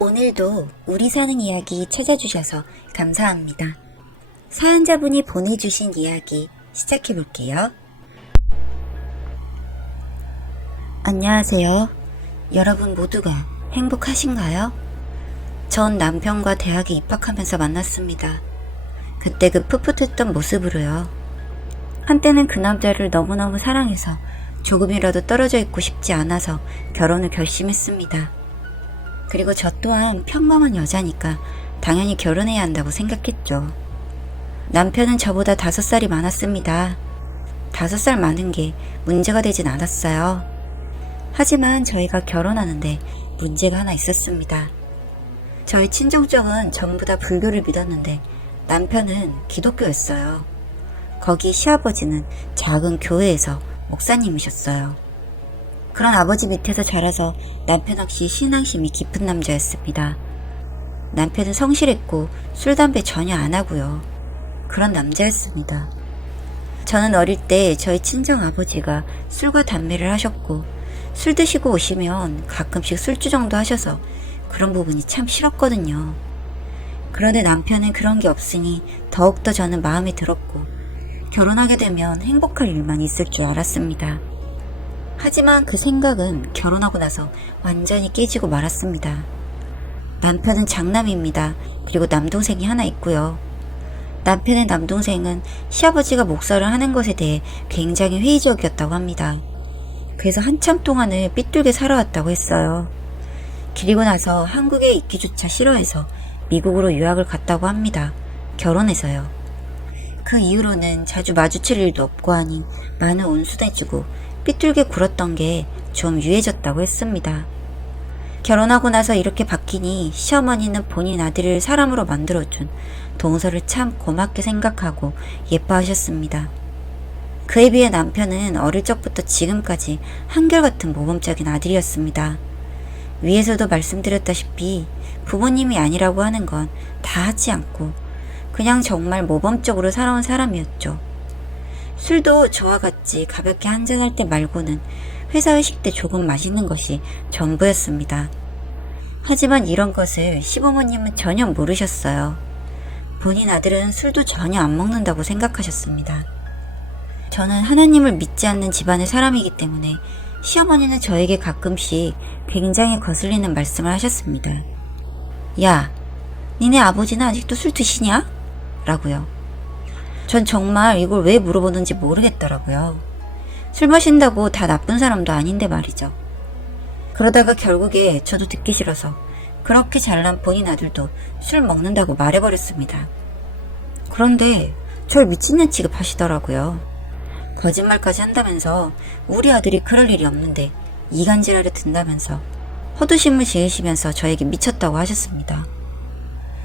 오늘도 우리 사는 이야기 찾아주셔서 감사합니다. 사연자분이 보내주신 이야기 시작해볼게요. 안녕하세요. 여러분 모두가 행복하신가요? 전 남편과 대학에 입학하면서 만났습니다. 그때 그 풋풋했던 모습으로요. 한때는 그 남자를 너무너무 사랑해서 조금이라도 떨어져 있고 싶지 않아서 결혼을 결심했습니다. 그리고 저 또한 평범한 여자니까 당연히 결혼해야 한다고 생각했죠. 남편은 저보다 5살이 많았습니다. 5살 많은 게 문제가 되진 않았어요. 하지만 저희가 결혼하는데 문제가 하나 있었습니다. 저희 친정 쪽은 전부 다 불교를 믿었는데 남편은 기독교였어요. 거기 시아버지는 작은 교회에서 목사님이셨어요. 그런 아버지 밑에서 자라서 남편 역시 신앙심이 깊은 남자였습니다. 남편은 성실했고 술, 담배 전혀 안 하고요. 그런 남자였습니다. 저는 어릴 때 저희 친정 아버지가 술과 담배를 하셨고 술 드시고 오시면 가끔씩 술주정도 하셔서 그런 부분이 참 싫었거든요. 그런데 남편은 그런 게 없으니 더욱더 저는 마음에 들었고 결혼하게 되면 행복할 일만 있을 줄 알았습니다. 하지만 그 생각은 결혼하고 나서 완전히 깨지고 말았습니다. 남편은 장남입니다. 그리고 남동생이 하나 있고요. 남편의 남동생은 시아버지가 목사를 하는 것에 대해 굉장히 회의적이었다고 합니다. 그래서 한참 동안을 삐뚤게 살아왔다고 했어요. 그리고 나서 한국에 있기조차 싫어해서 미국으로 유학을 갔다고 합니다. 결혼해서요. 그 이후로는 자주 마주칠 일도 없고 하니 많은 온순해지고 삐뚤게 굴었던 게 좀 유해졌다고 했습니다. 결혼하고 나서 이렇게 바뀌니 시어머니는 본인 아들을 사람으로 만들어준 동서를 참 고맙게 생각하고 예뻐하셨습니다. 그에 비해 남편은 어릴 적부터 지금까지 한결같은 모범적인 아들이었습니다. 위에서도 말씀드렸다시피 부모님이 아니라고 하는 건 다 하지 않고 그냥 정말 모범적으로 살아온 사람이었죠. 술도 저와 같이 가볍게 한잔할 때 말고는 회사 회식 때 조금 마시는 것이 전부였습니다. 하지만 이런 것을 시부모님은 전혀 모르셨어요. 본인 아들은 술도 전혀 안 먹는다고 생각하셨습니다. 저는 하나님을 믿지 않는 집안의 사람이기 때문에 시어머니는 저에게 가끔씩 굉장히 거슬리는 말씀을 하셨습니다. 야, 니네 아버지는 아직도 술 드시냐? 라고요. 전 정말 이걸 왜 물어보는지 모르겠더라고요. 술 마신다고 다 나쁜 사람도 아닌데 말이죠. 그러다가 결국에 저도 듣기 싫어서 그렇게 잘난 본인 아들도 술 먹는다고 말해버렸습니다. 그런데 절 미친년 취급하시더라고요. 거짓말까지 한다면서 우리 아들이 그럴 일이 없는데 이간질하려 든다면서 헛웃음을 지으시면서 저에게 미쳤다고 하셨습니다.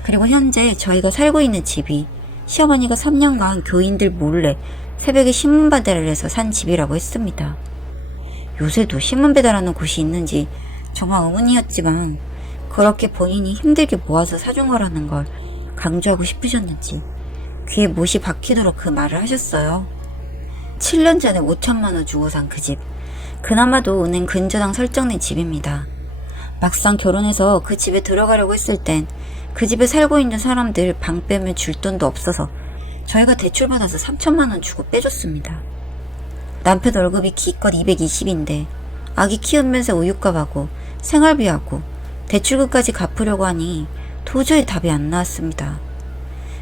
그리고 현재 저희가 살고 있는 집이 시어머니가 3년간 교인들 몰래 새벽에 신문 배달을 해서 산 집이라고 했습니다. 요새도 신문 배달하는 곳이 있는지 정말 의문이었지만 그렇게 본인이 힘들게 모아서 사준 거라는 걸 강조하고 싶으셨는지 귀에 못이 박히도록 그 말을 하셨어요. 7년 전에 5천만 원 주고 산 그 집. 그나마도 은행 근저당 설정된 집입니다. 막상 결혼해서 그 집에 들어가려고 했을 땐 그 집에 살고 있는 사람들 방 빼면 줄 돈도 없어서 저희가 대출받아서 3천만 원 주고 빼줬습니다. 남편 월급이 기껏 220인데 아기 키우면서 우유값하고 생활비하고 대출금까지 갚으려고 하니 도저히 답이 안 나왔습니다.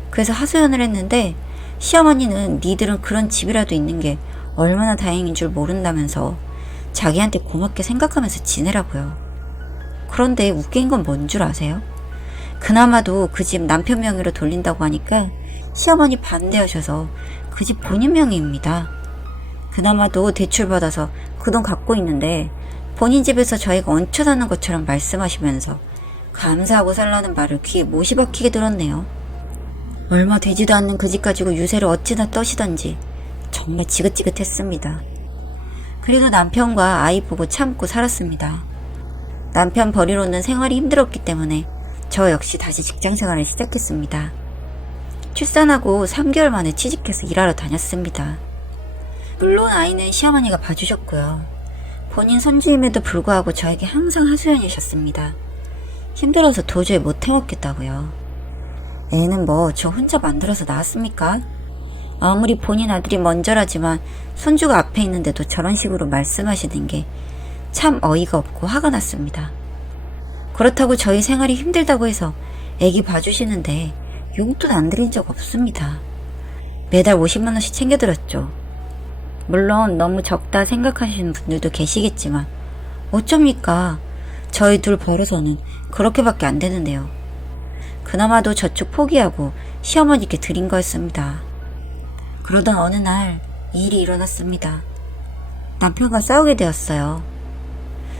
그래서 하소연을 했는데 시어머니는 니들은 그런 집이라도 있는 게 얼마나 다행인 줄 모른다면서 자기한테 고맙게 생각하면서 지내라고요. 그런데 웃긴 건 뭔 줄 아세요? 그나마도 그 집 남편 명의로 돌린다고 하니까 시어머니 반대하셔서 그 집 본인 명의입니다. 그나마도 대출받아서 그 돈 갖고 있는데 본인 집에서 저희가 얹혀 사는 것처럼 말씀하시면서 감사하고 살라는 말을 귀에 못이 박히게 들었네요. 얼마 되지도 않는 그 집 가지고 유세를 어찌나 떠시던지 정말 지긋지긋했습니다. 그래도 남편과 아이 보고 참고 살았습니다. 남편 버리로는 생활이 힘들었기 때문에 저 역시 다시 직장생활을 시작했습니다. 출산하고 3개월 만에 취직해서 일하러 다녔습니다. 물론 아이는 시어머니가 봐주셨고요. 본인 손주임에도 불구하고 저에게 항상 하소연이셨습니다. 힘들어서 도저히 못 해먹겠다고요. 애는 뭐 저 혼자 만들어서 낳았습니까? 아무리 본인 아들이 먼저라지만 손주가 앞에 있는데도 저런 식으로 말씀하시는 게 참 어이가 없고 화가 났습니다. 그렇다고 저희 생활이 힘들다고 해서 애기 봐주시는데 용돈 안 드린 적 없습니다. 매달 50만원씩 챙겨드렸죠. 물론 너무 적다 생각하시는 분들도 계시겠지만 어쩝니까? 저희 둘 벌어서는 그렇게밖에 안 되는데요. 그나마도 저축 포기하고 시어머니께 드린 거였습니다. 그러던 어느 날 일이 일어났습니다. 남편과 싸우게 되었어요.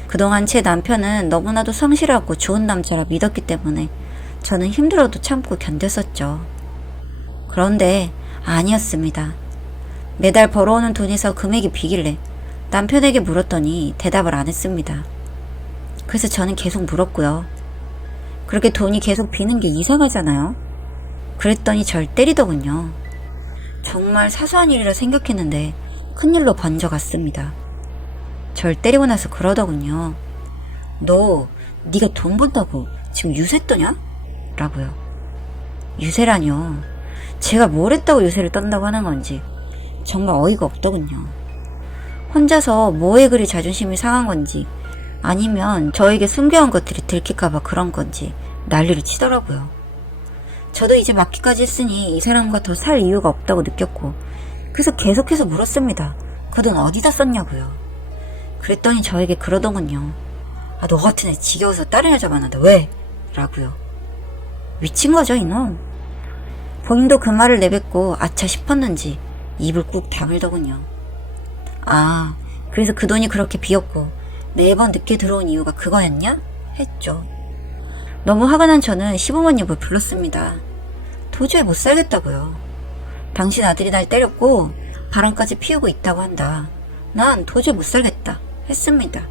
그동안 제 남편은 너무나도 성실하고 좋은 남자라 믿었기 때문에 저는 힘들어도 참고 견뎠었죠. 그런데 아니었습니다. 매달 벌어오는 돈에서 금액이 비길래 남편에게 물었더니 대답을 안 했습니다. 그래서 저는 계속 물었고요. 그렇게 돈이 계속 비는 게 이상하잖아요. 그랬더니 절 때리더군요. 정말 사소한 일이라 생각했는데 큰일로 번져갔습니다. 절 때리고 나서 그러더군요. 너 네가 돈 번다고 지금 유세 떠냐? 라고요. 유세라뇨. 제가 뭘 했다고 유세를 떤다고 하는 건지 정말 어이가 없더군요. 혼자서 뭐에 그리 자존심이 상한 건지 아니면 저에게 숨겨온 것들이 들킬까봐 그런 건지 난리를 치더라고요. 저도 이제 맡기까지 했으니 이 사람과 더 살 이유가 없다고 느꼈고 그래서 계속해서 물었습니다. 그 돈 어디다 썼냐고요. 그랬더니 저에게 그러더군요. 아, 너 같은 애 지겨워서 다른 여자 만난다. 왜? 라고요. 미친 거죠, 이놈. 본인도 그 말을 내뱉고 아차 싶었는지 입을 꾹 다물더군요. 아, 그래서 그 돈이 그렇게 비었고 매번 늦게 들어온 이유가 그거였냐? 했죠. 너무 화가 난 저는 시부모님을 불렀습니다. 도저히 못 살겠다고요. 당신 아들이 날 때렸고 바람까지 피우고 있다고 한다. 난 도저히 못 살겠다. 했습니다.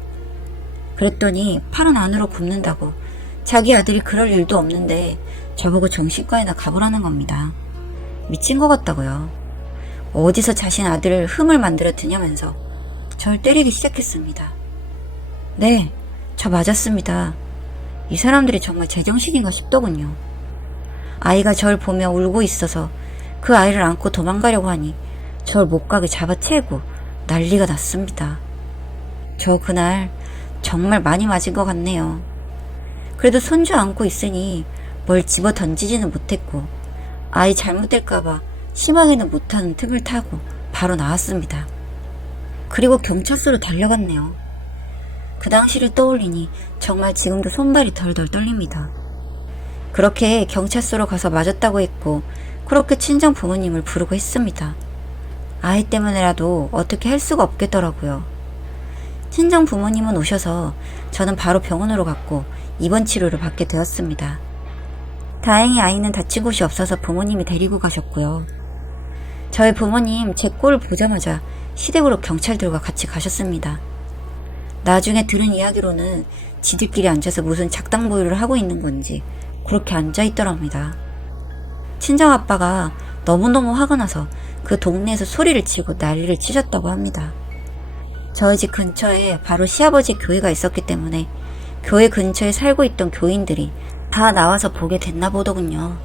그랬더니 팔은 안으로 굽는다고 자기 아들이 그럴 일도 없는데 저보고 정신과에나 가보라는 겁니다. 미친 것 같다고요. 어디서 자신 아들을 흠을 만들어 드냐면서 절 때리기 시작했습니다. 네, 저 맞았습니다. 이 사람들이 정말 제정신인가 싶더군요. 아이가 절 보며 울고 있어서 그 아이를 안고 도망가려고 하니 절 못 가게 잡아채고 난리가 났습니다. 저 그날 정말 많이 맞은 것 같네요. 그래도 손주 안고 있으니 뭘 집어 던지지는 못했고 아이 잘못될까봐 심하게는 못하는 틈을 타고 바로 나왔습니다. 그리고 경찰서로 달려갔네요. 그 당시를 떠올리니 정말 지금도 손발이 덜덜 떨립니다. 그렇게 경찰서로 가서 맞았다고 했고 그렇게 친정 부모님을 부르고 했습니다. 아이 때문에라도 어떻게 할 수가 없겠더라고요. 친정 부모님은 오셔서 저는 바로 병원으로 갔고 입원 치료를 받게 되었습니다. 다행히 아이는 다친 곳이 없어서 부모님이 데리고 가셨고요. 저희 부모님 제 꼴을 보자마자 시댁으로 경찰들과 같이 가셨습니다. 나중에 들은 이야기로는 지들끼리 앉아서 무슨 작당보유를 하고 있는 건지 그렇게 앉아있더랍니다. 친정아빠가 너무너무 화가 나서 그 동네에서 소리를 치고 난리를 치셨다고 합니다. 저희 집 근처에 바로 시아버지 교회가 있었기 때문에 교회 근처에 살고 있던 교인들이 다 나와서 보게 됐나 보더군요.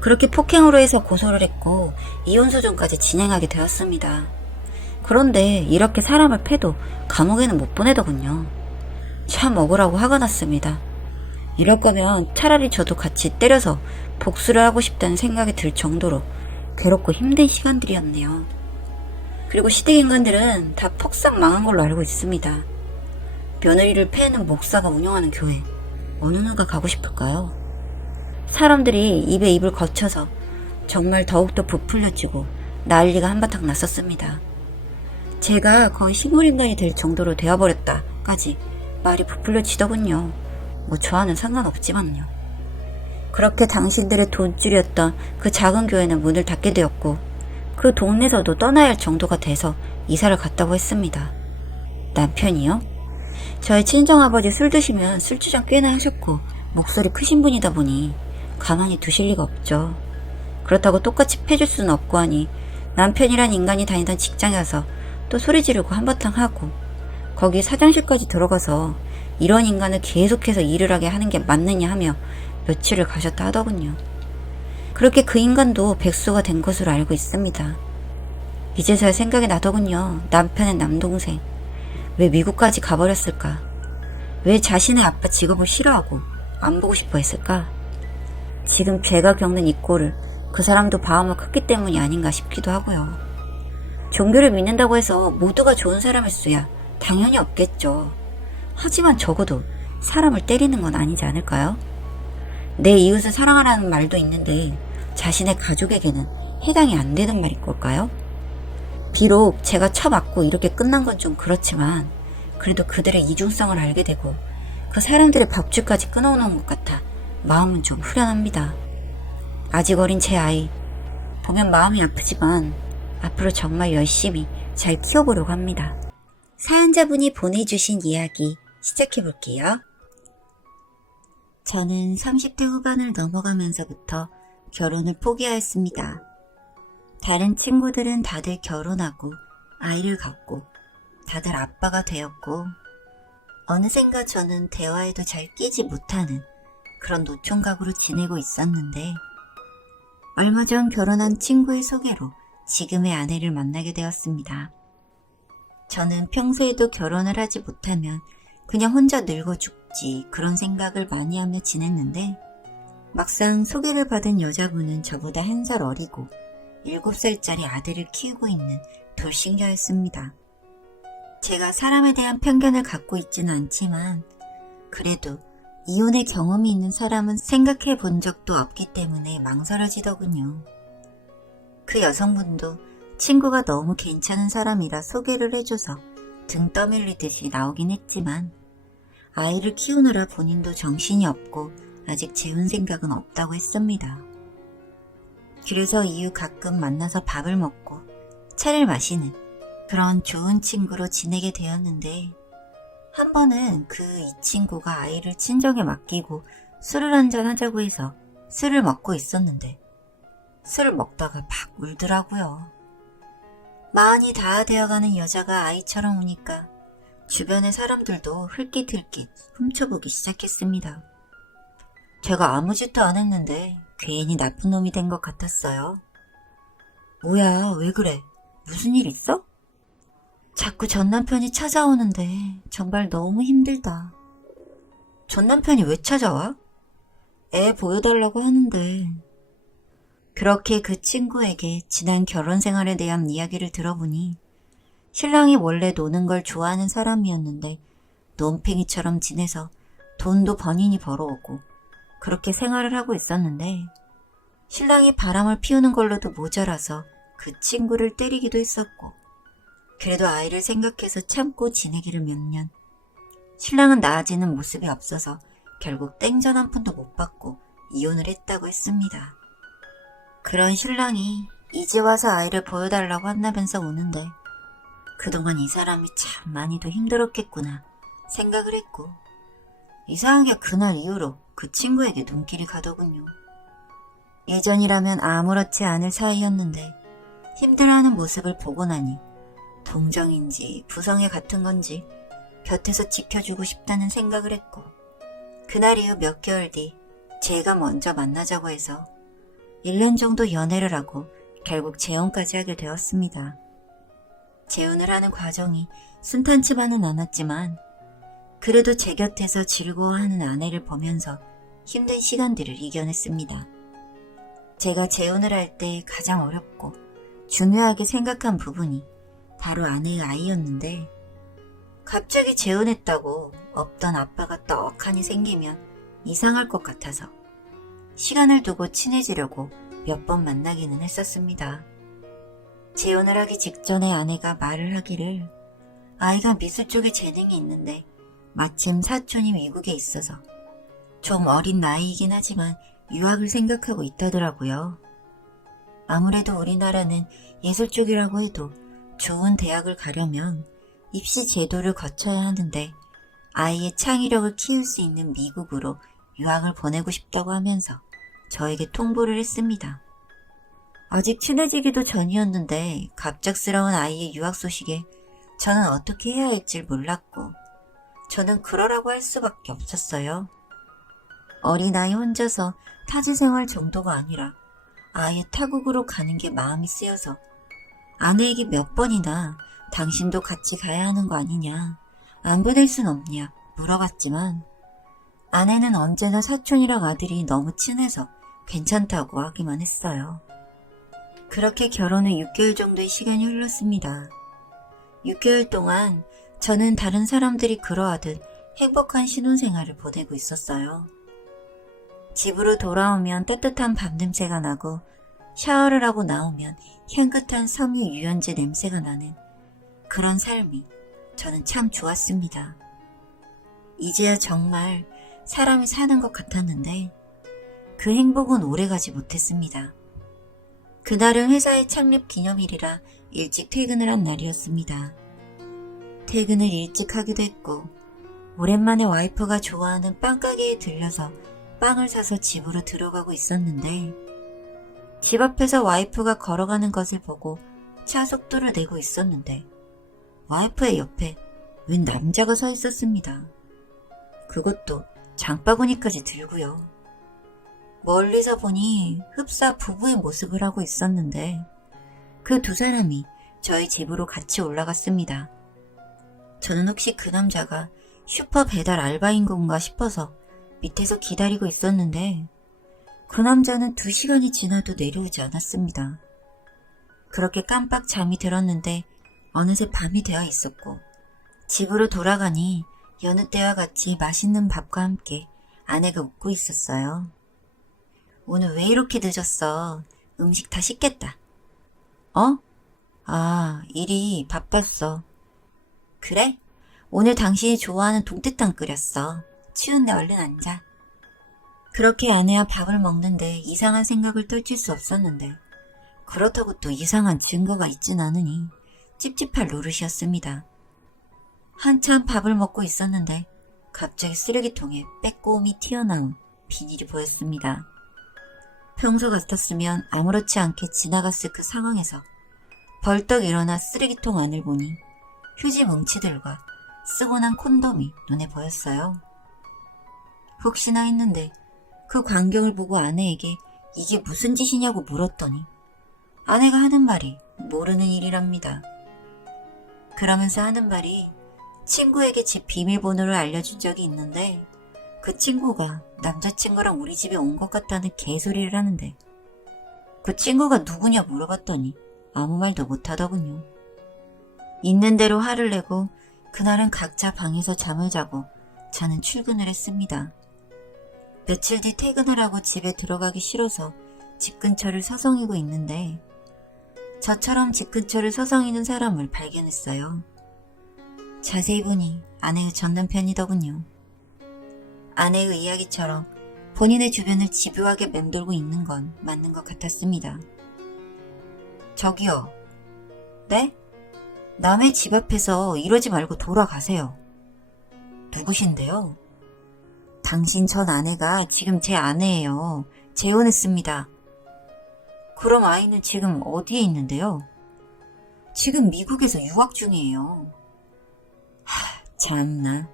그렇게 폭행으로 해서 고소를 했고 이혼소송까지 진행하게 되었습니다. 그런데 이렇게 사람을 패도 감옥에는 못 보내더군요. 참 억울하고 화가 났습니다. 이럴 거면 차라리 저도 같이 때려서 복수를 하고 싶다는 생각이 들 정도로 괴롭고 힘든 시간들이었네요. 그리고 시댁 인간들은 다 폭삭 망한 걸로 알고 있습니다. 며느리를 패는 목사가 운영하는 교회, 어느 누가 가고 싶을까요? 사람들이 입에 입을 거쳐서 정말 더욱더 부풀려지고 난리가 한바탕 났었습니다. 제가 거의 식물인간이 될 정도로 되어버렸다까지 말이 부풀려지더군요. 뭐 저와는 상관없지만요. 그렇게 당신들의 돈줄이었던 그 작은 교회는 문을 닫게 되었고 그 동네에서도 떠나야 할 정도가 돼서 이사를 갔다고 했습니다. 남편이요? 저희 친정아버지 술 드시면 술주정 꽤나 하셨고 목소리 크신 분이다 보니 가만히 두실 리가 없죠. 그렇다고 똑같이 패줄 수는 없고 하니 남편이란 인간이 다니던 직장에 가서 또 소리 지르고 한바탕 하고 거기 사장실까지 들어가서 이런 인간을 계속해서 일을 하게 하는 게 맞느냐 하며 며칠을 가셨다 하더군요. 그렇게 그 인간도 백수가 된 것으로 알고 있습니다. 이제서야 생각이 나더군요. 남편의 남동생. 왜 미국까지 가버렸을까? 왜 자신의 아빠 직업을 싫어하고 안 보고 싶어 했을까? 지금 제가 겪는 이 꼴을 그 사람도 마음을 컸기 때문이 아닌가 싶기도 하고요. 종교를 믿는다고 해서 모두가 좋은 사람일 수야 당연히 없겠죠. 하지만 적어도 사람을 때리는 건 아니지 않을까요? 내 이웃을 사랑하라는 말도 있는데 자신의 가족에게는 해당이 안 되는 말일 걸까요? 비록 제가 쳐맞고 이렇게 끝난 건 좀 그렇지만 그래도 그들의 이중성을 알게 되고 그 사람들의 밥줄까지 끊어놓은 것 같아 마음은 좀 후련합니다. 아직 어린 제 아이 보면 마음이 아프지만 앞으로 정말 열심히 잘 키워보려고 합니다. 사연자분이 보내주신 이야기 시작해볼게요. 저는 30대 후반을 넘어가면서부터 결혼을 포기하였습니다. 다른 친구들은 다들 결혼하고 아이를 갖고 다들 아빠가 되었고 어느샌가 저는 대화에도 잘 끼지 못하는 그런 노총각으로 지내고 있었는데 얼마 전 결혼한 친구의 소개로 지금의 아내를 만나게 되었습니다. 저는 평소에도 결혼을 하지 못하면 그냥 혼자 늙어 죽지 그런 생각을 많이 하며 지냈는데 막상 소개를 받은 여자분은 저보다 1살 어리고 7살짜리 아들을 키우고 있는 돌싱녀였습니다. 제가 사람에 대한 편견을 갖고 있지는 않지만 그래도 이혼의 경험이 있는 사람은 생각해 본 적도 없기 때문에 망설여지더군요. 그 여성분도 친구가 너무 괜찮은 사람이라 소개를 해줘서 등 떠밀리듯이 나오긴 했지만 아이를 키우느라 본인도 정신이 없고 아직 재혼 생각은 없다고 했습니다. 그래서 이후 가끔 만나서 밥을 먹고 차를 마시는 그런 좋은 친구로 지내게 되었는데 한 번은 이 친구가 아이를 친정에 맡기고 술을 한잔 하자고 해서 술을 먹고 있었는데 술을 먹다가 막 울더라고요. 마흔이 다 되어가는 여자가 아이처럼 우니까 주변의 사람들도 흘깃흘깃 훔쳐보기 시작했습니다. 제가 아무 짓도 안 했는데 괜히 나쁜 놈이 된 것 같았어요. 뭐야, 왜 그래? 무슨 일 있어? 자꾸 전 남편이 찾아오는데 정말 너무 힘들다. 전 남편이 왜 찾아와? 애 보여달라고 하는데. 그렇게 그 친구에게 지난 결혼 생활에 대한 이야기를 들어보니 신랑이 원래 노는 걸 좋아하는 사람이었는데 논팽이처럼 지내서 돈도 본인이 벌어오고 그렇게 생활을 하고 있었는데 신랑이 바람을 피우는 걸로도 모자라서 그 친구를 때리기도 했었고 그래도 아이를 생각해서 참고 지내기를 몇 년. 신랑은 나아지는 모습이 없어서 결국 땡전 한 푼도 못 받고 이혼을 했다고 했습니다. 그런 신랑이 이제 와서 아이를 보여달라고 한다면서 오는데 그동안 이 사람이 참 많이도 힘들었겠구나 생각을 했고 이상하게 그날 이후로 그 친구에게 눈길이 가더군요. 예전이라면 아무렇지 않을 사이였는데 힘들어하는 모습을 보고 나니 동정인지 부성애 같은 건지 곁에서 지켜주고 싶다는 생각을 했고 그날 이후 몇 개월 뒤 제가 먼저 만나자고 해서 1년 정도 연애를 하고 결국 재혼까지 하게 되었습니다. 재혼을 하는 과정이 순탄치만은 않았지만 그래도 제 곁에서 즐거워하는 아내를 보면서 힘든 시간들을 이겨냈습니다. 제가 재혼을 할 때 가장 어렵고 중요하게 생각한 부분이 바로 아내의 아이였는데 갑자기 재혼했다고 없던 아빠가 떡하니 생기면 이상할 것 같아서 시간을 두고 친해지려고 몇 번 만나기는 했었습니다. 재혼을 하기 직전에 아내가 말을 하기를 아이가 미술 쪽에 재능이 있는데 마침 사촌이 미국에 있어서 좀 어린 나이이긴 하지만 유학을 생각하고 있다더라고요. 아무래도 우리나라는 예술 쪽이라고 해도 좋은 대학을 가려면 입시 제도를 거쳐야 하는데 아이의 창의력을 키울 수 있는 미국으로 유학을 보내고 싶다고 하면서 저에게 통보를 했습니다. 아직 친해지기도 전이었는데 갑작스러운 아이의 유학 소식에 저는 어떻게 해야 할지 몰랐고 저는 그러라고 할 수밖에 없었어요. 어린아이 혼자서 타지 생활 정도가 아니라 아예 타국으로 가는 게 마음이 쓰여서 아내에게 몇 번이나 당신도 같이 가야 하는 거 아니냐, 안 보낼 순 없냐 물어봤지만 아내는 언제나 사촌이랑 아들이 너무 친해서 괜찮다고 하기만 했어요. 그렇게 결혼 후 6개월 정도의 시간이 흘렀습니다. 6개월 동안 저는 다른 사람들이 그러하듯 행복한 신혼생활을 보내고 있었어요. 집으로 돌아오면 따뜻한 밥 냄새가 나고 샤워를 하고 나오면 향긋한 섬유 유연제 냄새가 나는 그런 삶이 저는 참 좋았습니다. 이제야 정말 사람이 사는 것 같았는데 그 행복은 오래가지 못했습니다. 그날은 회사의 창립 기념일이라 일찍 퇴근을 한 날이었습니다. 퇴근을 일찍 하기도 했고 오랜만에 와이프가 좋아하는 빵가게에 들려서 빵을 사서 집으로 들어가고 있었는데 집 앞에서 와이프가 걸어가는 것을 보고 차 속도를 내고 있었는데 와이프의 옆에 웬 남자가 서 있었습니다. 그것도 장바구니까지 들고요. 멀리서 보니 흡사 부부의 모습을 하고 있었는데 그 두 사람이 저희 집으로 같이 올라갔습니다. 저는 혹시 그 남자가 슈퍼 배달 알바인 건가 싶어서 밑에서 기다리고 있었는데 그 남자는 2시간이 지나도 내려오지 않았습니다. 그렇게 깜빡 잠이 들었는데 어느새 밤이 되어 있었고 집으로 돌아가니 여느 때와 같이 맛있는 밥과 함께 아내가 웃고 있었어요. 오늘 왜 이렇게 늦었어? 음식 다 식겠다. 어? 아, 일이 바빴어. 그래? 오늘 당신이 좋아하는 동태탕 끓였어. 추운데 얼른 앉아. 그렇게 아내와 밥을 먹는데 이상한 생각을 떨칠 수 없었는데 그렇다고 또 이상한 증거가 있진 않으니 찝찝할 노릇이었습니다. 한참 밥을 먹고 있었는데 갑자기 쓰레기통에 빼꼼히 튀어나온 비닐이 보였습니다. 평소 같았으면 아무렇지 않게 지나갔을 그 상황에서 벌떡 일어나 쓰레기통 안을 보니 휴지 뭉치들과 쓰고 난 콘돔이 눈에 보였어요. 혹시나 했는데 그 광경을 보고 아내에게 이게 무슨 짓이냐고 물었더니 아내가 하는 말이 모르는 일이랍니다. 그러면서 하는 말이 친구에게 집 비밀번호를 알려준 적이 있는데 그 친구가 남자친구랑 우리 집에 온 것 같다는 개소리를 하는데 그 친구가 누구냐 물어봤더니 아무 말도 못하더군요. 있는 대로 화를 내고 그날은 각자 방에서 잠을 자고 저는 출근을 했습니다. 며칠 뒤 퇴근을 하고 집에 들어가기 싫어서 집 근처를 서성이고 있는데 저처럼 집 근처를 서성이는 사람을 발견했어요. 자세히 보니 아내의 전남편이더군요. 아내의 이야기처럼 본인의 주변을 집요하게 맴돌고 있는 건 맞는 것 같았습니다. 저기요. 네? 남의 집 앞에서 이러지 말고 돌아가세요. 누구신데요? 당신 전 아내가 지금 제 아내예요. 재혼했습니다. 그럼 아이는 지금 어디에 있는데요? 지금 미국에서 유학 중이에요. 참나.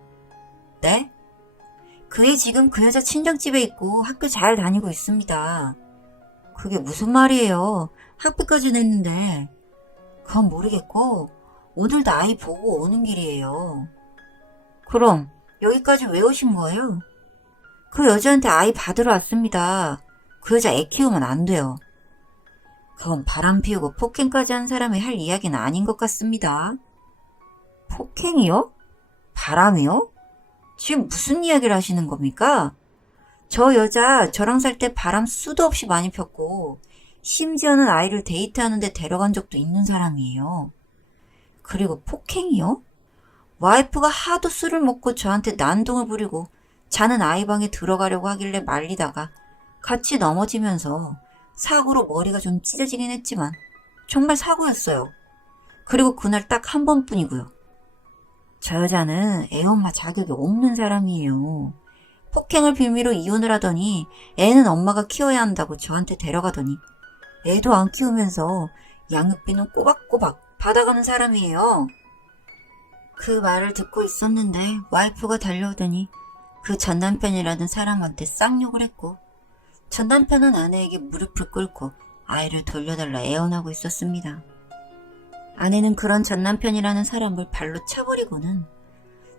네? 그 애 지금 그 여자 친정집에 있고 학교 잘 다니고 있습니다. 그게 무슨 말이에요? 학비까지 냈는데. 그건 모르겠고 오늘도 아이 보고 오는 길이에요. 그럼 여기까지 왜 오신 거예요? 그 여자한테 아이 받으러 왔습니다. 그 여자 애 키우면 안 돼요. 그건 바람 피우고 폭행까지 한 사람이 할 이야기는 아닌 것 같습니다. 폭행이요? 바람이요? 지금 무슨 이야기를 하시는 겁니까? 저 여자 저랑 살 때 바람 수도 없이 많이 폈고 심지어는 아이를 데이트하는데 데려간 적도 있는 사람이에요. 그리고 폭행이요? 와이프가 하도 술을 먹고 저한테 난동을 부리고 자는 아이 방에 들어가려고 하길래 말리다가 같이 넘어지면서 사고로 머리가 좀 찢어지긴 했지만 정말 사고였어요. 그리고 그날 딱 한 번뿐이고요. 저 여자는 애엄마 자격이 없는 사람이에요. 폭행을 빌미로 이혼을 하더니 애는 엄마가 키워야 한다고 저한테 데려가더니 애도 안 키우면서 양육비는 꼬박꼬박 받아가는 사람이에요. 그 말을 듣고 있었는데 와이프가 달려오더니 그 전 남편이라는 사람한테 쌍욕을 했고, 전 남편은 아내에게 무릎을 꿇고 아이를 돌려달라 애원하고 있었습니다. 아내는 그런 전 남편이라는 사람을 발로 차버리고는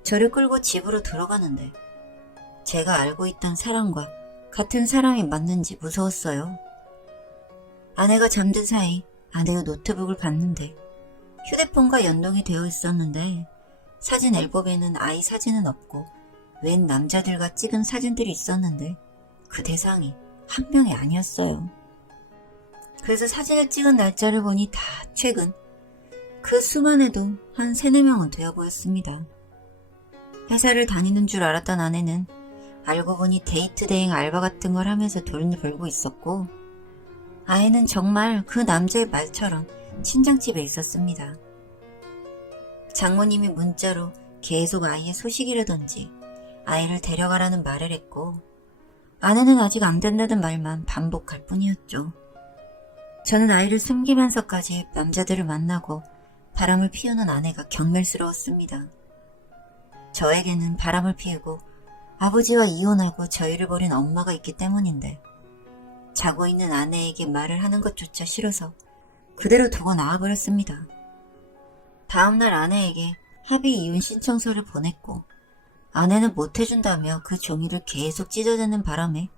저를 끌고 집으로 들어가는데, 제가 알고 있던 사람과 같은 사람이 맞는지 무서웠어요. 아내가 잠든 사이 아내의 노트북을 봤는데 휴대폰과 연동이 되어 있었는데, 사진 앨범에는 아이 사진은 없고 웬 남자들과 찍은 사진들이 있었는데 그 대상이 한 명이 아니었어요. 그래서 사진을 찍은 날짜를 보니 다 최근, 그 수만 해도 한 3-4명은 되어 보였습니다. 회사를 다니는 줄 알았던 아내는 알고 보니 데이트 대행 알바 같은 걸 하면서 돈을 벌고 있었고, 아이는 정말 그 남자의 말처럼 친정집에 있었습니다. 장모님이 문자로 계속 아이의 소식이라든지 아이를 데려가라는 말을 했고, 아내는 아직 안 된다는 말만 반복할 뿐이었죠. 저는 아이를 숨기면서까지 남자들을 만나고 바람을 피우는 아내가 경멸스러웠습니다. 저에게는 바람을 피우고 아버지와 이혼하고 저희를 버린 엄마가 있기 때문인데, 자고 있는 아내에게 말을 하는 것조차 싫어서 그대로 두고 나와버렸습니다. 다음날 아내에게 합의 이혼 신청서를 보냈고, 아내는 못해준다며 그 종이를 계속 찢어대는 바람에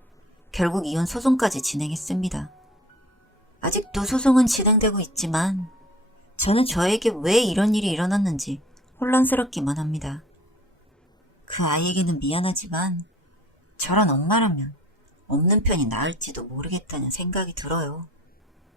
결국 이혼 소송까지 진행했습니다. 아직도 소송은 진행되고 있지만 저는 저에게 왜 이런 일이 일어났는지 혼란스럽기만 합니다. 그 아이에게는 미안하지만 저런 엄마라면 없는 편이 나을지도 모르겠다는 생각이 들어요.